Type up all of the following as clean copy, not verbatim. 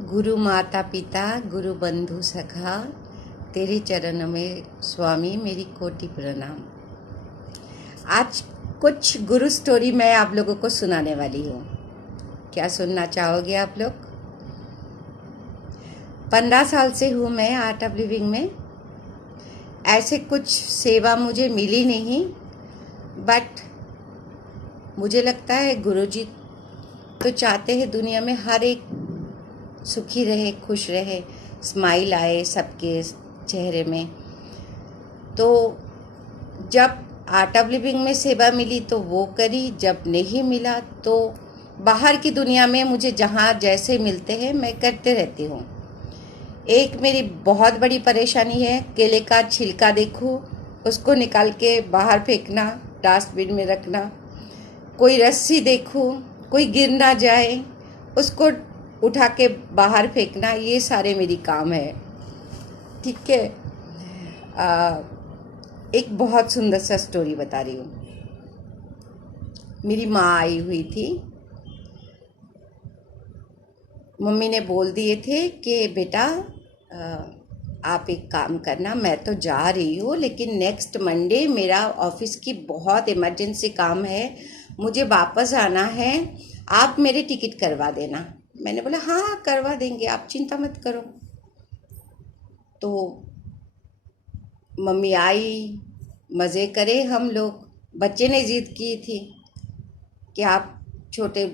गुरु माता पिता गुरु बंधु सखा तेरे चरणों में स्वामी मेरी कोटि प्रणाम। आज कुछ गुरु स्टोरी मैं आप लोगों को सुनाने वाली हूँ। क्या सुनना चाहोगे आप लोग? 15 साल से हूँ मैं आर्ट ऑफ लिविंग में। ऐसे कुछ सेवा मुझे मिली नहीं, बट मुझे लगता है गुरुजी तो चाहते हैं दुनिया में हर एक सुखी रहे, खुश रहे, स्माइल आए सबके चेहरे में। तो जब आर्ट ऑफ लिविंग में सेवा मिली तो वो करी, जब नहीं मिला तो बाहर की दुनिया में मुझे जहाँ जैसे मिलते हैं मैं करते रहती हूँ। एक मेरी बहुत बड़ी परेशानी है, केले का छिलका देखूँ उसको निकाल के बाहर फेंकना, डस्टबिन में रखना। कोई रस्सी देखूँ, कोई गिर ना जाए उसको उठा के बाहर फेंकना, ये सारे मेरी काम है। ठीक है। एक बहुत सुंदर सा स्टोरी बता रही हूँ। मेरी माँ आई हुई थी। मम्मी ने बोल दिए थे कि बेटा आप एक काम करना, मैं तो जा रही हूँ लेकिन नेक्स्ट मंडे मेरा ऑफिस की बहुत इमरजेंसी काम है, मुझे वापस आना है, आप मेरे टिकट करवा देना। मैंने बोला हाँ करवा देंगे, आप चिंता मत करो। तो मम्मी आई, मज़े करे हम लोग। बच्चे ने जिद की थी कि आप छोटे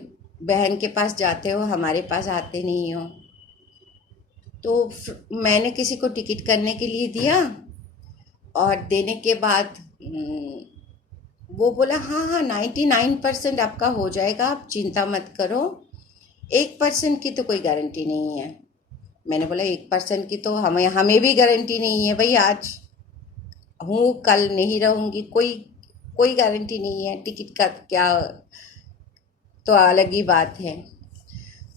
बहन के पास जाते हो, हमारे पास आते नहीं हो। तो मैंने किसी को टिकट करने के लिए दिया और देने के बाद वो बोला हाँ हाँ 99% आपका हो जाएगा, आप चिंता मत करो, 1% की तो कोई गारंटी नहीं है। मैंने बोला 1% की तो हमें भी गारंटी नहीं है भाई, आज हूँ कल नहीं रहूँगी, कोई गारंटी नहीं है। टिकट का क्या तो अलग ही बात है।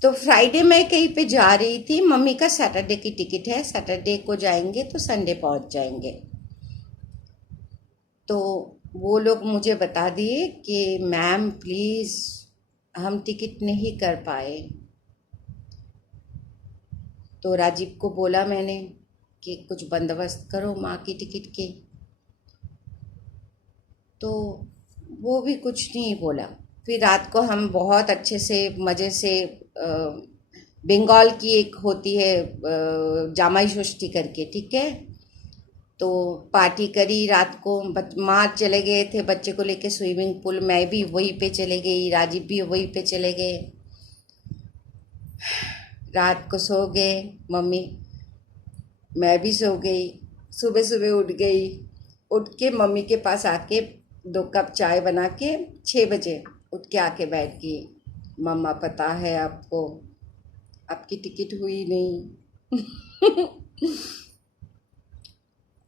तो फ्राइडे मैं कहीं पे जा रही थी, मम्मी का सैटरडे की टिकट है, सैटरडे को जाएंगे तो संडे पहुंच जाएंगे। तो वो लोग मुझे बता दिए कि मैम प्लीज़ हम टिकट नहीं कर पाए। तो राजीव को बोला मैंने कि कुछ बंदोबस्त करो माँ की टिकट के। तो वो भी कुछ नहीं बोला। फिर रात को हम बहुत अच्छे से मज़े से बंगाल की एक होती है जामाई षष्ठी करके, ठीक है, तो पार्टी करी रात को। माँ चले गए थे बच्चे को लेके स्विमिंग पूल, मैं भी वहीं पे चले गई, राजीव भी वहीं पे चले गए। रात को सो गए मम्मी, मैं भी सो गई। सुबह सुबह उठ गई, उठ के मम्मी के पास आके 2 कप चाय बना के 6 बजे उठ के आके बैठ गई। मम्मा पता है आपको, आपकी टिकट हुई नहीं।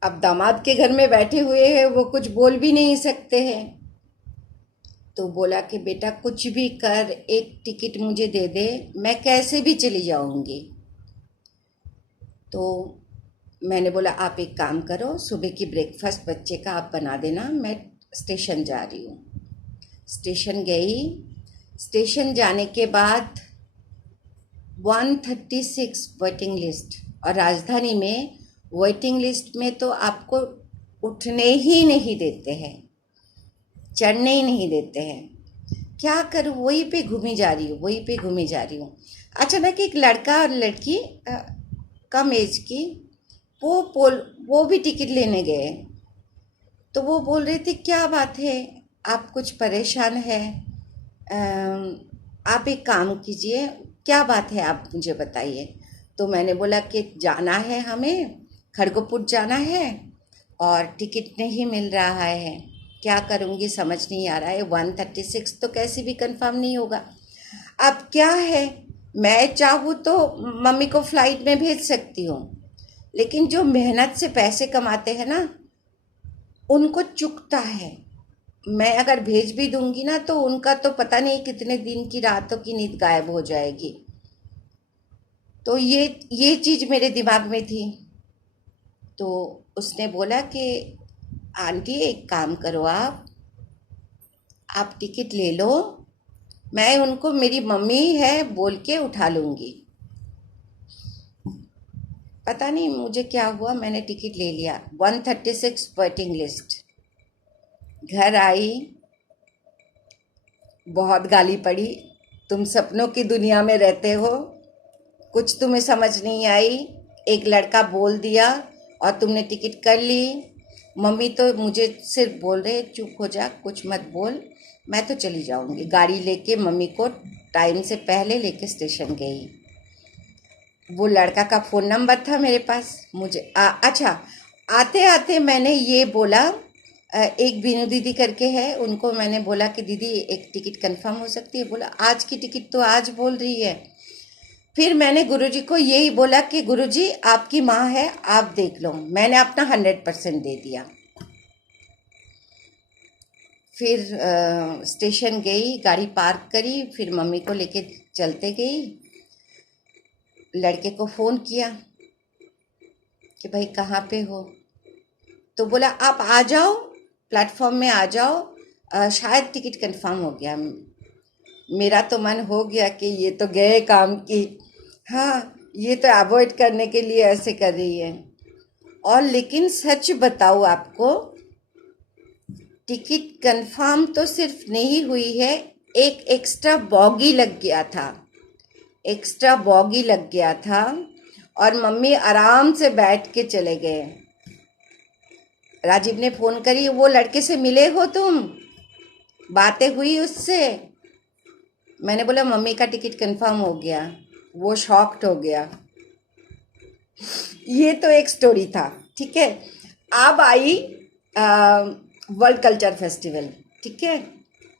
अब दामाद के घर में बैठे हुए हैं, वो कुछ बोल भी नहीं सकते हैं। तो बोला कि बेटा कुछ भी कर, एक टिकट मुझे दे दे, मैं कैसे भी चली जाऊंगी। तो मैंने बोला आप एक काम करो, सुबह की ब्रेकफास्ट बच्चे का आप बना देना, मैं स्टेशन जा रही हूँ। स्टेशन गई। स्टेशन जाने के बाद 136 वेटिंग लिस्ट, और राजधानी में वेटिंग लिस्ट में तो आपको उठने ही नहीं देते हैं, चढ़ने ही नहीं देते हैं। क्या करूँ, वहीं पे घूमी जा रही हूँ, वहीं पे घूमी जा रही हूँ। अचानक एक लड़का और लड़की कम एज की वो भी टिकट लेने गए। तो वो बोल रहे थे क्या बात है, आप कुछ परेशान है, आप एक काम कीजिए, क्या बात है आप मुझे बताइए। तो मैंने बोला कि जाना है, हमें खड़गपुर जाना है और टिकट नहीं मिल रहा है, क्या करूँगी समझ नहीं आ रहा है। 136 तो कैसे भी कंफर्म नहीं होगा। अब क्या है, मैं चाहूँ तो मम्मी को फ्लाइट में भेज सकती हूँ, लेकिन जो मेहनत से पैसे कमाते हैं ना उनको चुकता है। मैं अगर भेज भी दूंगी ना तो उनका तो पता नहीं कितने दिन की रातों की नींद गायब हो जाएगी। तो ये चीज़ मेरे दिमाग में थी। तो उसने बोला कि आंटी एक काम करो, आप टिकट ले लो, मैं उनको मेरी मम्मी है बोल के उठा लूँगी। पता नहीं मुझे क्या हुआ, मैंने टिकट ले लिया। 136 वेटिंग लिस्ट। घर आई, बहुत गाली पड़ी। तुम सपनों की दुनिया में रहते हो, कुछ तुम्हें समझ नहीं आई, एक लड़का बोल दिया और तुमने टिकट कर ली। मम्मी तो मुझे सिर्फ बोल रहे चुप हो जा, कुछ मत बोल, मैं तो चली जाऊंगी। गाड़ी लेके मम्मी को टाइम से पहले लेके स्टेशन गई। वो लड़का का फ़ोन नंबर था मेरे पास। मुझे अच्छा, आते आते मैंने ये बोला, एक बीनू दीदी करके है, उनको मैंने बोला कि दीदी एक टिकट कंफर्म हो सकती है? बोला आज की टिकट तो आज बोल रही है। फिर मैंने गुरुजी को यही बोला कि गुरुजी आपकी माँ है, आप देख लो। मैंने अपना 100% दे दिया। फिर स्टेशन गई, गाड़ी पार्क करी, फिर मम्मी को लेके चलते गई। लड़के को फ़ोन किया कि भाई कहाँ पे हो? तो बोला आप आ जाओ, प्लेटफॉर्म में आ जाओ, शायद टिकट कंफर्म हो गया। मेरा तो मन हो गया कि ये तो गए काम की, हाँ ये तो अवॉइड करने के लिए ऐसे कर रही है। और लेकिन सच बताऊँ आपको, टिकट कंफर्म तो सिर्फ नहीं हुई है, एक एक्स्ट्रा बॉगी लग गया था, एक्स्ट्रा बॉगी लग गया था। और मम्मी आराम से बैठ के चले गए। राजीव ने फ़ोन करी, वो लड़के से मिले हो तुम? बातें हुई उससे? मैंने बोला मम्मी का टिकट कंफर्म हो गया। वो शॉक्ड हो गया। ये तो एक स्टोरी था, ठीक है। अब आई वर्ल्ड कल्चर फेस्टिवल, ठीक है।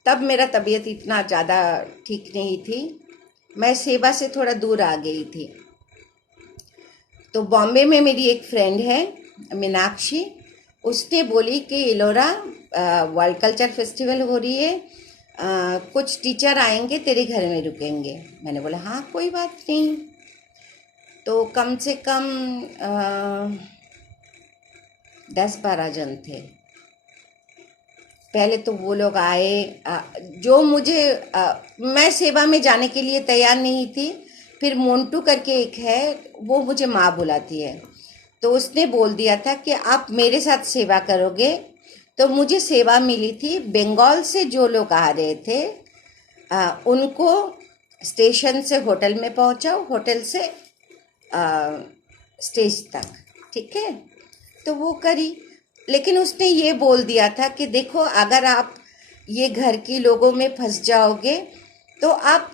तब मेरा तबीयत इतना ज़्यादा ठीक नहीं थी, मैं सेवा से थोड़ा दूर आ गई थी। तो बॉम्बे में मेरी एक फ्रेंड है मीनाक्षी, उसने बोली कि एलोरा वर्ल्ड कल्चर फेस्टिवल हो रही है, कुछ टीचर आएंगे तेरे घर में रुकेंगे। मैंने बोला हाँ कोई बात नहीं। तो कम से कम 10-12 जन थे। पहले तो वो लोग आए, जो मुझे मैं सेवा में जाने के लिए तैयार नहीं थी। फिर मोन्टू करके एक है, वो मुझे माँ बुलाती है, तो उसने बोल दिया था कि आप मेरे साथ सेवा करोगे। तो मुझे सेवा मिली थी, बंगाल से जो लोग आ रहे थे उनको स्टेशन से होटल में पहुंचाओ, होटल से स्टेज तक, ठीक है। तो वो करी, लेकिन उसने ये बोल दिया था कि देखो अगर आप ये घर के लोगों में फंस जाओगे तो आप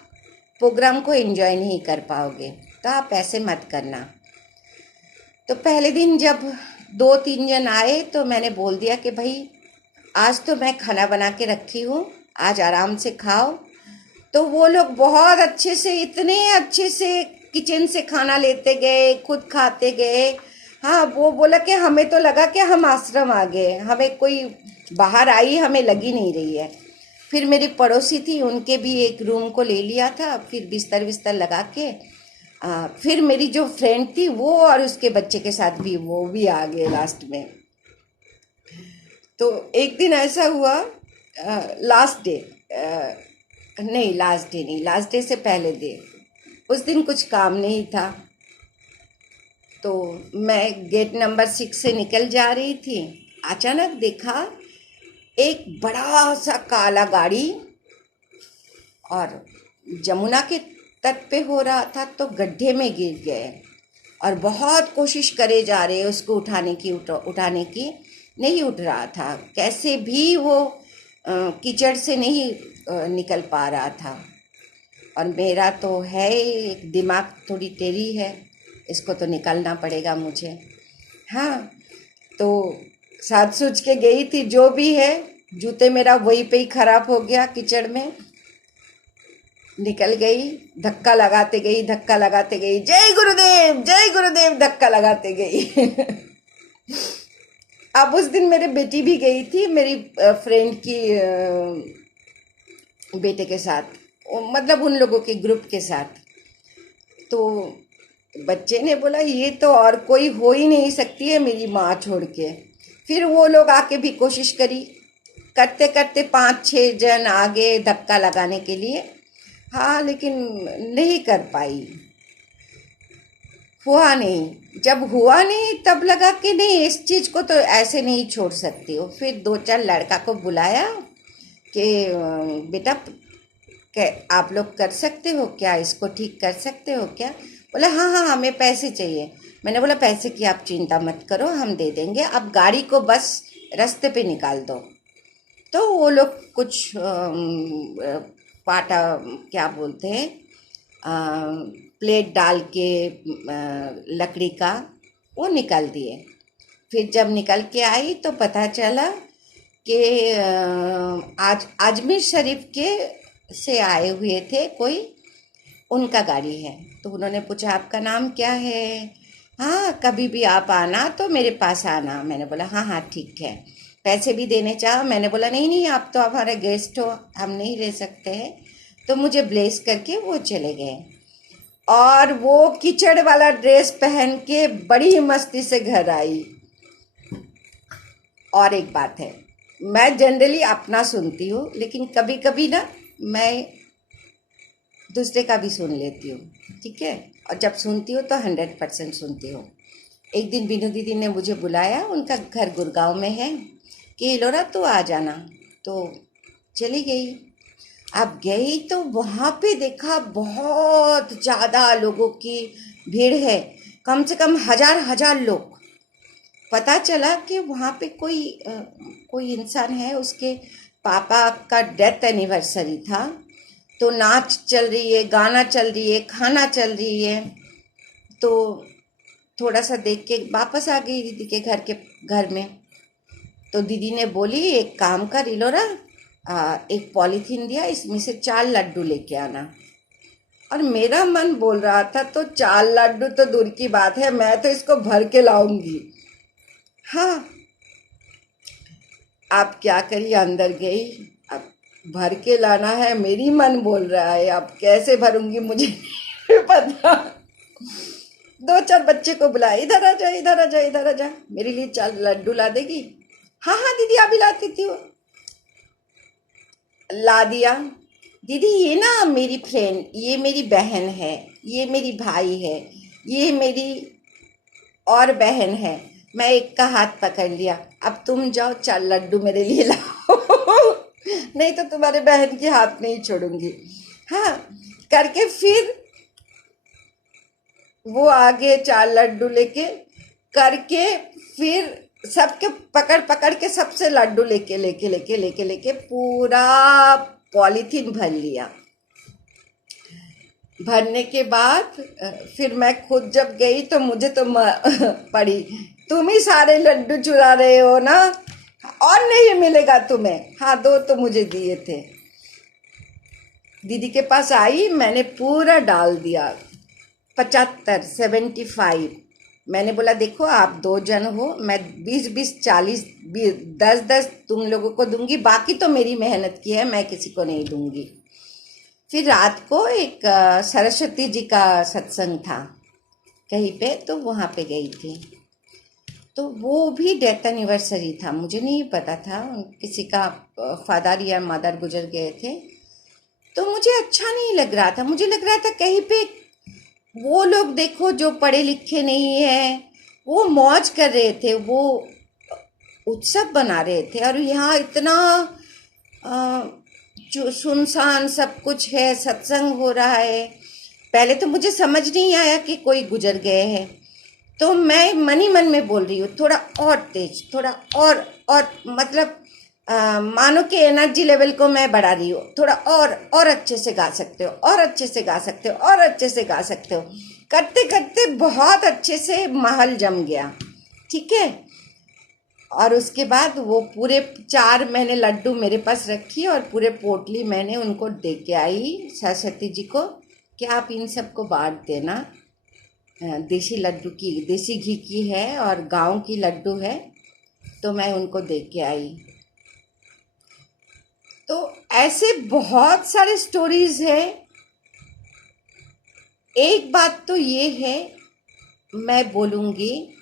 प्रोग्राम को एंजॉय नहीं कर पाओगे, तो आप ऐसे मत करना। तो पहले दिन जब 2-3 जन आए तो मैंने बोल दिया कि भाई आज तो मैं खाना बना के रखी हूँ, आज आराम से खाओ। तो वो लोग बहुत अच्छे से, इतने अच्छे से किचन से खाना लेते गए, खुद खाते गए। हाँ, वो बोला कि हमें तो लगा कि हम आश्रम आ गए, हमें कोई बाहर आई हमें लगी नहीं रही है। फिर मेरी पड़ोसी थी, उनके भी एक रूम को ले लिया था, फिर बिस्तर विस्तर लगा के फिर मेरी जो फ्रेंड थी वो और उसके बच्चे के साथ भी वो भी आ गए लास्ट में। तो एक दिन ऐसा हुआ, लास्ट डे नहीं, लास्ट डे नहीं, लास्ट डे से पहले डे, उस दिन कुछ काम नहीं था। तो मैं गेट नंबर 6 से निकल जा रही थी, अचानक देखा एक बड़ा सा काला गाड़ी, और जमुना के तट पे हो रहा था, तो गड्ढे में गिर गए। और बहुत कोशिश करे जा रहे उसको उठाने की, नहीं उठ रहा था, कैसे भी वो कीचड़ से नहीं निकल पा रहा था। और मेरा तो है एक दिमाग थोड़ी टेढ़ी है, इसको तो निकालना पड़ेगा मुझे। हाँ, तो साथ सोच के गई थी, जो भी है जूते मेरा वहीं पे ही खराब हो गया, कीचड़ में निकल गई, धक्का लगाते गई, धक्का लगाते गई, जय गुरुदेव जय गुरुदेव, धक्का लगाते गई। अब उस दिन मेरी बेटी भी गई थी, मेरी फ्रेंड की बेटे के साथ, मतलब उन लोगों के ग्रुप के साथ। तो बच्चे ने बोला ये तो और कोई हो ही नहीं सकती है मेरी माँ छोड़ के। फिर वो लोग आके भी कोशिश करी, करते करते 5-6 जन आगे धक्का लगाने के लिए, हाँ लेकिन नहीं कर पाई। हुआ नहीं। जब हुआ नहीं तब लगा कि नहीं, इस चीज़ को तो ऐसे नहीं छोड़ सकती हो। फिर 2-4 लड़का को बुलाया कि बेटा आप लोग कर सकते हो क्या, इसको ठीक कर सकते हो क्या? बोला हाँ हाँ हमें पैसे चाहिए। मैंने बोला पैसे की आप चिंता मत करो, हम दे देंगे, आप गाड़ी को बस रास्ते पे निकाल दो। तो वो लोग कुछ पाटा क्या बोलते हैं, प्लेट डाल के लकड़ी का वो निकाल दिए। फिर जब निकल के आई तो पता चला कि आज अजमेर शरीफ के से आए हुए थे कोई, उनका गाड़ी है। तो उन्होंने पूछा आपका नाम क्या है? हाँ कभी भी आप आना तो मेरे पास आना। मैंने बोला हाँ हाँ ठीक है। पैसे भी देने चाहा, मैंने बोला नहीं नहीं आप तो हमारे गेस्ट हो, हम नहीं रह सकते हैं। तो मुझे ब्लेस करके वो चले गए और वो कीचड़ वाला ड्रेस पहन के बड़ी मस्ती से घर आई। और एक बात है, मैं जनरली अपना सुनती हूँ लेकिन कभी कभी ना मैं दूसरे का भी सुन लेती हूँ, ठीक है। और जब सुनती हूँ तो 100% सुनती हूँ। एक दिन बीनू दीदी ने मुझे बुलाया, उनका घर गुड़गांव में है, कि लोरा तू आ जाना। तो चली गई। अब गई तो वहाँ पे देखा बहुत ज़्यादा लोगों की भीड़ है, कम से कम हजार लोग। पता चला कि वहाँ पे कोई इंसान है, उसके पापा का डेथ एनिवर्सरी था। तो नाच चल रही है, गाना चल रही है, खाना चल रही है। तो थोड़ा सा देख के वापस आ गई दीदी के घर में। तो दीदी ने बोली एक काम कर इलोरा, एक पॉलीथीन दिया, इसमें से 4 लड्डू लेके आना। और मेरा मन बोल रहा था तो 4 लड्डू तो दूर की बात है, मैं तो इसको भर के लाऊंगी। हाँ आप क्या करिए, अंदर गई, अब भर के लाना है, मेरी मन बोल रहा है, अब कैसे भरूंगी मुझे नहीं पता। 2-4 बच्चे को बुलाया, इधर आ जा इधर आ जा इधर आ जा, मेरे लिए 4 लड्डू ला देगी? हाँ हाँ दीदी अभी लाती थी। वो ला दिया। दीदी ये ना मेरी फ्रेंड, ये मेरी बहन है, ये मेरी भाई है, ये मेरी और बहन है। मैं एक का हाथ पकड़ लिया, अब तुम जाओ 4 लड्डू मेरे लिए लाओ नहीं तो तुम्हारे बहन के हाथ नहीं छोड़ूंगी। हाँ करके फिर वो आगे 4 लड्डू लेके करके फिर सबके पकड़ पकड़ के सबसे लड्डू लेके लेके लेके लेके लेके पूरा पॉलीथीन भर लिया। भरने के बाद फिर मैं खुद जब गई तो मुझे तो पड़ी, तुम ही सारे लड्डू चुरा रहे हो ना, और नहीं मिलेगा तुम्हें। हाँ 2 तो मुझे दिए थे। दीदी के पास आई, मैंने पूरा डाल दिया, 75 मैंने बोला देखो आप 2 जन हो, मैं 20 40 10 तुम लोगों को दूंगी, बाकी तो मेरी मेहनत की है, मैं किसी को नहीं दूंगी। फिर रात को एक सरस्वती जी का सत्संग था कहीं पे, तो वहाँ पे गई थी। तो वो भी डेथ एनिवर्सरी था, मुझे नहीं पता था, किसी का फादर या मदर गुजर गए थे। तो मुझे अच्छा नहीं लग रहा था, मुझे लग रहा था कहीं पे वो लोग देखो जो पढ़े लिखे नहीं है, वो मौज कर रहे थे, वो उत्सव बना रहे थे, और यहाँ इतना जो सुनसान सब कुछ है, सत्संग हो रहा है। पहले तो मुझे समझ नहीं आया कि कोई गुजर गए हैं, तो मैं मन ही मन में बोल रही हूँ थोड़ा और तेज, थोड़ा और मतलब मानो कि एनर्जी लेवल को मैं बढ़ा रही हूँ, थोड़ा और अच्छे से गा सकते हो, और अच्छे से गा सकते हो, और अच्छे से गा सकते हो। करते करते बहुत अच्छे से महल जम गया, ठीक है। और उसके बाद वो पूरे 4 मैंने लड्डू मेरे पास रखी और पूरे पोटली मैंने उनको दे के आई सरस्वती जी को कि आप इन सबको बांट देना। देसी लड्डू की, देसी घी की है और गांव की लड्डू है, तो मैं उनको दे के आई। तो ऐसे बहुत सारे स्टोरीज है। एक बात तो ये है, मैं बोलूँगी,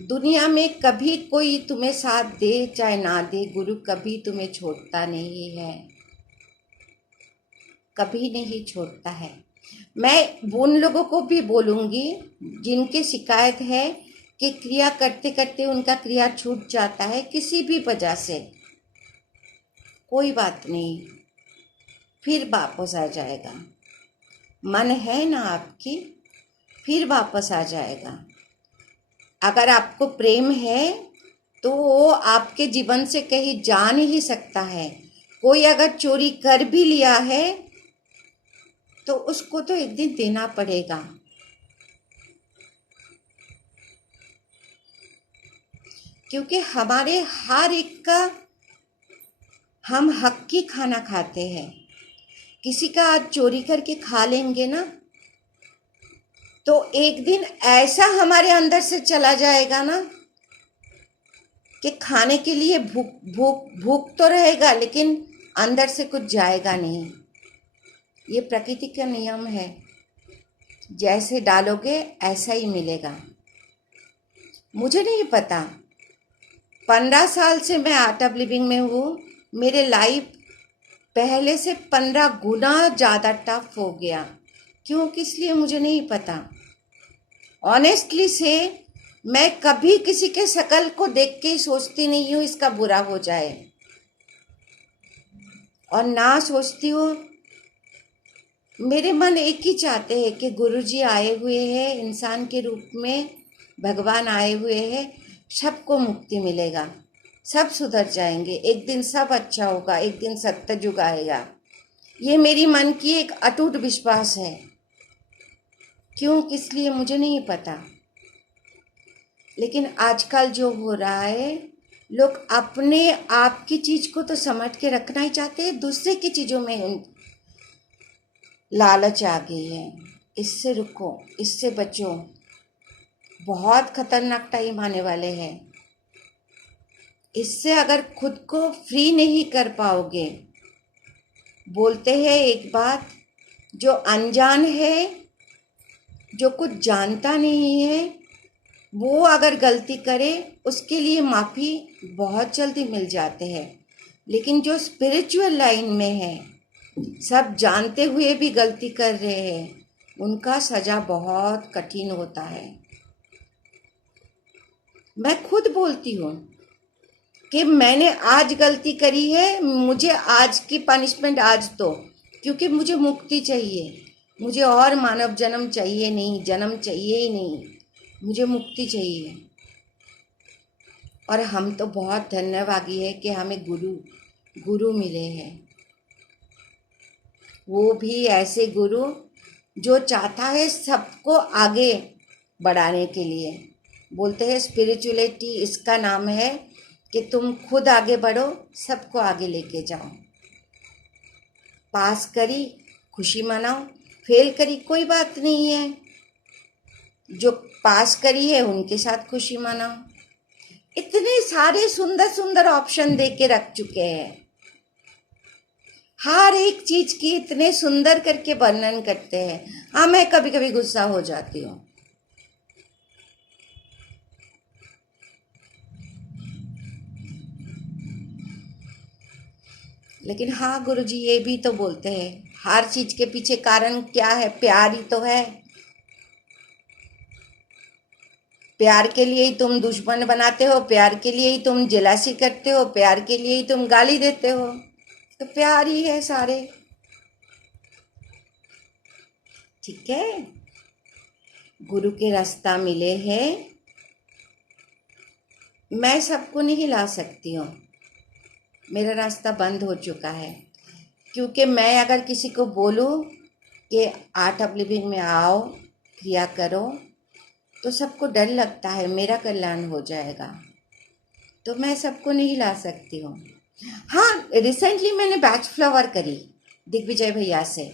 दुनिया में कभी कोई तुम्हें साथ दे चाहे ना दे, गुरु कभी तुम्हें छोड़ता नहीं है, कभी नहीं छोड़ता है। मैं उन लोगों को भी बोलूँगी जिनकी शिकायत है कि क्रिया करते करते उनका क्रिया छूट जाता है किसी भी वजह से, कोई बात नहीं, फिर वापस आ जाएगा। मन है ना आपकी, फिर वापस आ जाएगा। अगर आपको प्रेम है तो वो आपके जीवन से कहीं जा नहीं सकता है। कोई अगर चोरी कर भी लिया है तो उसको तो एक दिन देना पड़ेगा। क्योंकि हमारे हर एक का हम हक की खाना खाते हैं। किसी का आज चोरी करके खा लेंगे ना तो एक दिन ऐसा हमारे अंदर से चला जाएगा ना कि खाने के लिए भूख भूख भूख तो रहेगा लेकिन अंदर से कुछ जाएगा नहीं। ये प्रकृति का नियम है, जैसे डालोगे ऐसा ही मिलेगा। मुझे नहीं पता, 15 साल से मैं आर्ट ऑफ लिविंग में हूँ, मेरे लाइफ पहले से 15 गुना ज़्यादा टफ हो गया। क्यों, किस लिए मुझे नहीं पता। ऑनेस्टली से मैं कभी किसी के शकल को देख के ही सोचती नहीं हूँ इसका बुरा हो जाए, और ना सोचती हूँ। मेरे मन एक ही चाहते हैं कि गुरुजी आए हुए हैं इंसान के रूप में, भगवान आए हुए हैं, सबको मुक्ति मिलेगा, सब सुधर जाएंगे, एक दिन सब अच्छा होगा, एक दिन सत्य युग आएगा। ये मेरी मन की एक अटूट विश्वास है। क्यों, किस लिए मुझे नहीं पता। लेकिन आजकल जो हो रहा है, लोग अपने आप की चीज को तो समझ के रखना ही चाहते हैं, दूसरे की चीजों में लालच आ गई है। इससे रुको, इससे बचो, बहुत खतरनाक टाइम आने वाले हैं। इससे अगर खुद को फ्री नहीं कर पाओगे, बोलते हैं एक बात, जो अनजान है, जो कुछ जानता नहीं है, वो अगर गलती करे उसके लिए माफ़ी बहुत जल्दी मिल जाते हैं। लेकिन जो स्पिरिचुअल लाइन में है, सब जानते हुए भी गलती कर रहे हैं, उनका सजा बहुत कठिन होता है। मैं खुद बोलती हूँ कि मैंने आज गलती करी है, मुझे आज की पनिशमेंट आज दो, क्योंकि मुझे मुक्ति चाहिए। मुझे और मानव जन्म चाहिए नहीं, जन्म चाहिए ही नहीं, मुझे मुक्ति चाहिए। और हम तो बहुत धन्यवादी है कि हमें गुरु मिले हैं, वो भी ऐसे गुरु जो चाहता है सबको आगे बढ़ाने के लिए। बोलते हैं स्पिरिचुअलिटी इसका नाम है कि तुम खुद आगे बढ़ो, सबको आगे लेके जाओ। पास करी खुशी मनाओ, फेल करी कोई बात नहीं है, जो पास करी है उनके साथ खुशी मनाओ। इतने सारे सुंदर सुंदर ऑप्शन दे के रख चुके हैं, हर एक चीज की इतने सुंदर करके वर्णन करते हैं। हाँ, मैं कभी कभी गुस्सा हो जाती हूँ, लेकिन हाँ गुरुजी ये भी तो बोलते हैं हर चीज के पीछे कारण क्या है, प्यार ही तो है। प्यार के लिए ही तुम दुश्मन बनाते हो, प्यार के लिए ही तुम जेलसी करते हो, प्यार के लिए ही तुम गाली देते हो, तो प्यार ही है सारे। ठीक है, गुरु के रास्ता मिले हैं, मैं सबको नहीं ला सकती हूँ, मेरा रास्ता बंद हो चुका है। क्योंकि मैं अगर किसी को बोलूँ कि आर्ट ऑफ लिविंग में आओ, क्रिया करो, तो सबको डर लगता है मेरा कल्याण हो जाएगा, तो मैं सबको नहीं ला सकती हूँ। हाँ, रिसेंटली मैंने बैच फ्लावर करी दिग्विजय भैया से,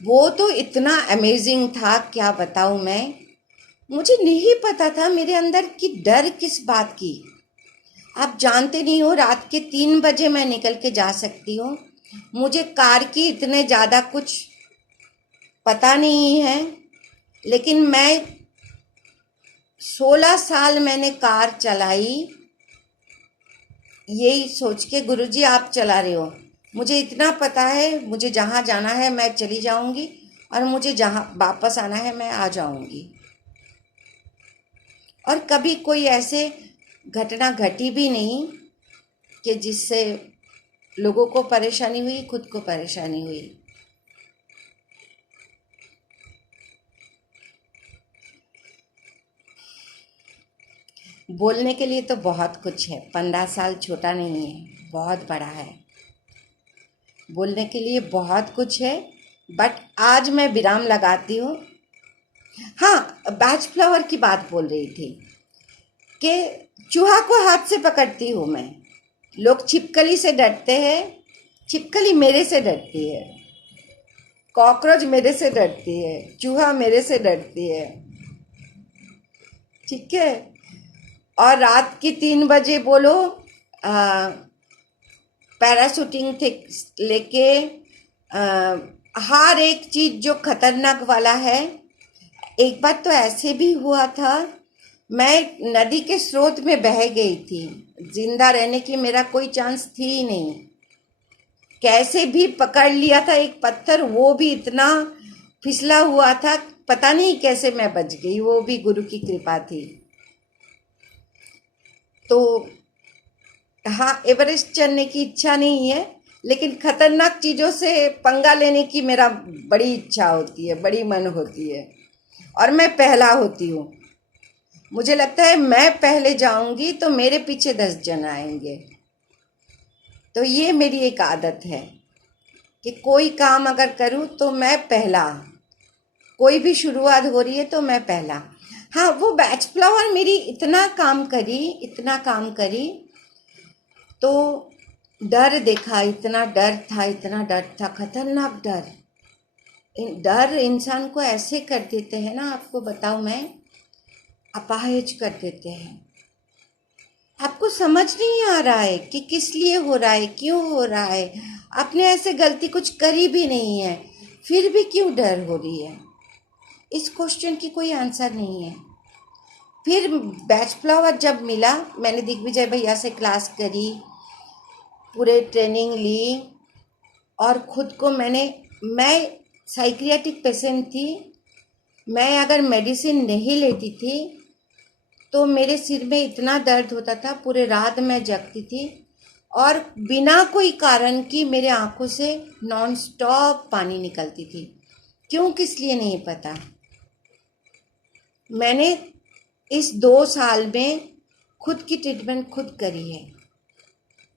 वो तो इतना अमेजिंग था, क्या बताऊँ मैं। मुझे नहीं पता था मेरे अंदर की डर किस बात की। आप जानते नहीं हो, रात के 3 बजे मैं निकल के जा सकती हूँ, मुझे कार की इतने ज़्यादा कुछ पता नहीं है, लेकिन मैं 16 साल मैंने कार चलाई, यही सोच के गुरुजी आप चला रहे हो, मुझे इतना पता है, मुझे जहाँ जाना है मैं चली जाऊंगी और मुझे जहाँ वापस आना है मैं आ जाऊंगी। और कभी कोई ऐसे घटना घटी भी नहीं कि जिससे लोगों को परेशानी हुई, खुद को परेशानी हुई। बोलने के लिए तो बहुत कुछ है, 15 साल छोटा नहीं है, बहुत बड़ा है। बोलने के लिए बहुत कुछ है, बट आज मैं विराम लगाती हूँ। हाँ, बैच फ्लावर की बात बोल रही थी कि चूहा को हाथ से पकड़ती हूँ मैं। लोग छिपकली से डरते हैं, छिपकली मेरे से डरती है, कॉकरोच मेरे से डरती है, चूहा मेरे से डरती है, ठीक है। और रात की 3 बजे बोलो, पैराशूटिंग थे लेके हर एक चीज जो खतरनाक वाला है। एक बार तो ऐसे भी हुआ था, मैं नदी के स्रोत में बह गई थी, जिंदा रहने की मेरा कोई चांस थी ही नहीं। कैसे भी पकड़ लिया था एक पत्थर, वो भी इतना फिसला हुआ था, पता नहीं कैसे मैं बच गई, वो भी गुरु की कृपा थी। तो हाँ, एवरेस्ट चढ़ने की इच्छा नहीं है, लेकिन खतरनाक चीजों से पंगा लेने की मेरा बड़ी इच्छा होती है, बड़ी मन होती है। और मैं पहला होती हूँ। मुझे लगता है मैं पहले जाऊंगी तो मेरे पीछे 10 जन आएंगे। तो ये मेरी एक आदत है कि कोई काम अगर करूँ तो मैं पहला, कोई भी शुरुआत हो रही है तो मैं पहला। हाँ, वो बैच फ्लावर मेरी इतना काम करी, इतना काम करी, तो डर देखा, इतना डर था, इतना डर था, खतरनाक डर। डर इंसान को ऐसे कर देते हैं ना, आपको बताऊं मैं, अपाहिज कर देते हैं। आपको समझ नहीं आ रहा है कि किस लिए हो रहा है, क्यों हो रहा है। आपने ऐसे गलती कुछ करी भी नहीं है, फिर भी क्यों डर हो रही है। इस क्वेश्चन की कोई आंसर नहीं है। फिर बैच फ्लावर जब मिला, मैंने दिग्विजय भैया से क्लास करी, पूरे ट्रेनिंग ली, और खुद को मैं साइकियाट्रिक पेशेंट थी। मैं अगर मेडिसिन नहीं लेती थी तो मेरे सिर में इतना दर्द होता था, पूरे रात मैं जगती थी, और बिना कोई कारण की मेरे आंखों से नॉन स्टॉप पानी निकलती थी। क्यों, किस लिए नहीं पता। मैंने इस 2 साल में खुद की ट्रीटमेंट खुद करी है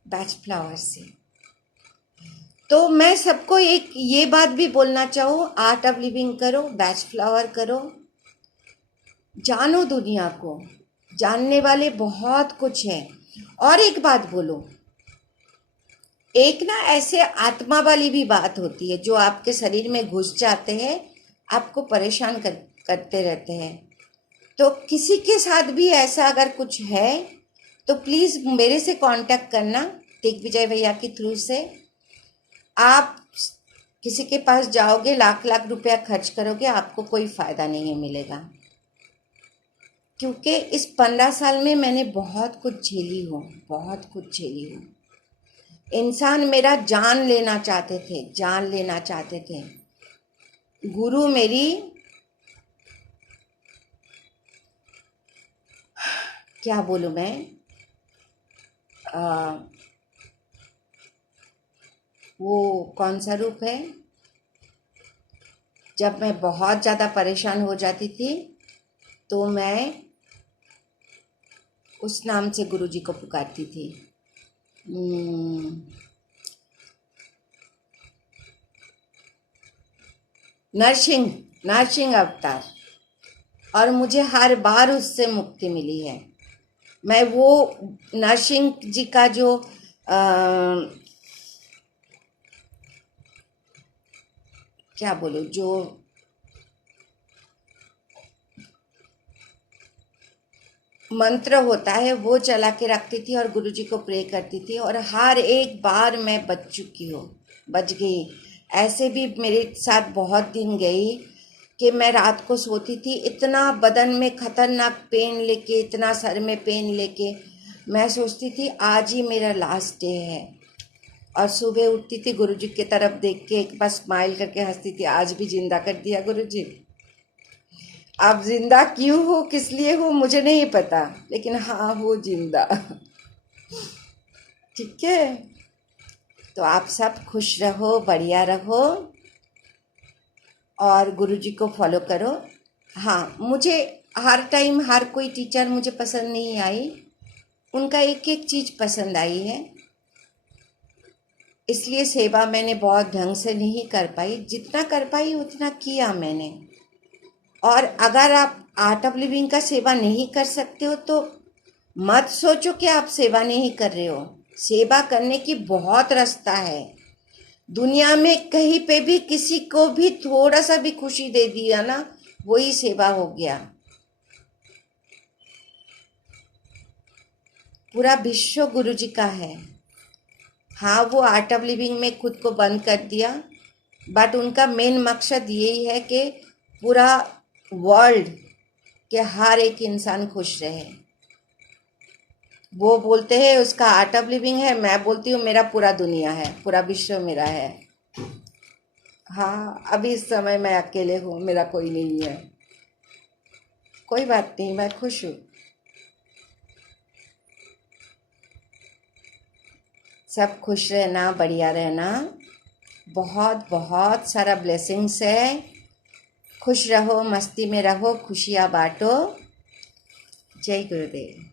बैच फ्लावर से। तो मैं सबको एक ये बात भी बोलना चाहूँ, आर्ट ऑफ लिविंग करो, बैच फ्लावर करो, जानो दुनिया को। जानने वाले बहुत कुछ है। और एक बात बोलो, एक ना ऐसे आत्मा वाली भी बात होती है जो आपके शरीर में घुस जाते हैं, आपको परेशान करते रहते हैं। तो किसी के साथ भी ऐसा अगर कुछ है तो प्लीज़ मेरे से कांटेक्ट करना, दिग्विजय भैया के थ्रू से। आप किसी के पास जाओगे, लाख लाख रुपया खर्च करोगे, आपको कोई फ़ायदा नहीं मिलेगा। क्योंकि इस 15 साल में मैंने बहुत कुछ झेली हूँ, बहुत कुछ झेली हूँ। इंसान मेरा जान लेना चाहते थे, जान लेना चाहते थे। गुरु मेरी, क्या बोलूँ मैं, वो कौन सा रूप है, जब मैं बहुत ज़्यादा परेशान हो जाती थी तो मैं उस नाम से गुरुजी को पुकारती थी। नरसिंह, नरसिंह अवतार। और मुझे हर बार उससे मुक्ति मिली है। मैं वो नरसिंह जी का जो क्या बोलूं, जो मंत्र होता है वो चला के रखती थी और गुरुजी को प्रे करती थी, और हर एक बार मैं बच चुकी हूँ, बच गई। ऐसे भी मेरे साथ बहुत दिन गई कि मैं रात को सोती थी, इतना बदन में खतरनाक पेन लेके, इतना सर में पेन लेके, मैं सोचती थी आज ही मेरा लास्ट डे है। और सुबह उठती थी गुरुजी की तरफ देख के एक बार स्माइल करके हंसती थी, आज भी जिंदा कर दिया गुरुजी। आप जिंदा क्यों हो, किस लिए हो, मुझे नहीं पता, लेकिन हाँ हो जिंदा। ठीक है, तो आप सब खुश रहो, बढ़िया रहो और गुरुजी को फॉलो करो। हाँ, मुझे हर टाइम हर कोई टीचर मुझे पसंद नहीं आई, उनका एक एक चीज़ पसंद आई है, इसलिए सेवा मैंने बहुत ढंग से नहीं कर पाई, जितना कर पाई उतना किया मैंने। और अगर आप आर्ट ऑफ लिविंग का सेवा नहीं कर सकते हो तो मत सोचो कि आप सेवा नहीं कर रहे हो। सेवा करने की बहुत रास्ता है, दुनिया में कहीं पे भी किसी को भी थोड़ा सा भी खुशी दे दिया ना, वही सेवा हो गया। पूरा विश्व गुरु जी का है। हाँ, वो आर्ट ऑफ लिविंग में खुद को बंद कर दिया, बट उनका मेन मकसद यही है कि पूरा वर्ल्ड के हर एक इंसान खुश रहे। वो बोलते हैं उसका आर्ट ऑफ लिविंग है, मैं बोलती हूँ मेरा पूरा दुनिया है, पूरा विश्व मेरा है। हाँ, अभी इस समय मैं अकेले हूँ, मेरा कोई नहीं है। कोई बात नहीं, मैं खुश हूँ। सब खुश रहना, बढ़िया रहना, बहुत बहुत सारा ब्लेसिंग्स है। खुश रहो, मस्ती में रहो, खुशियाँ बांटो। जय गुरुदेव।